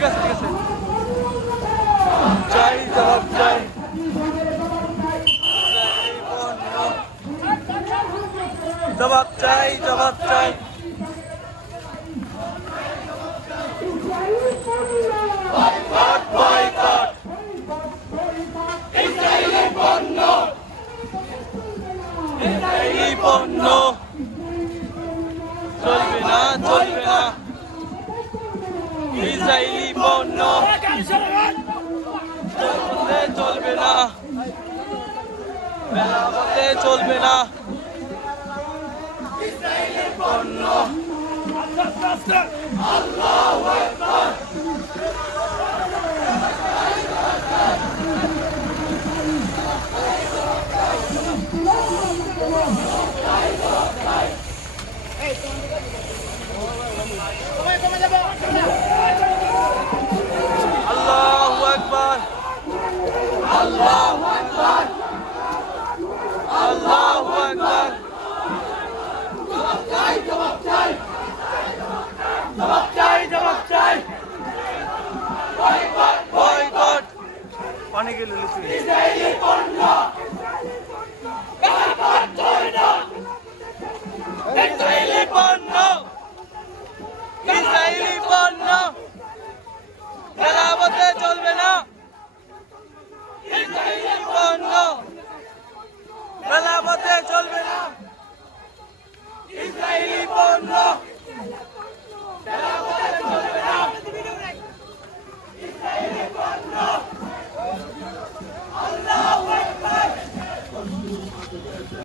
ঠিক আছে চাই জবাব চাই জবাব চাই জবাব চাই পণ্য চলবে না ইসরায়েলি পণ্য চলবে না মেলাতে চলবে না ইসরায়েলি পণ্য আল্লাহু আকবার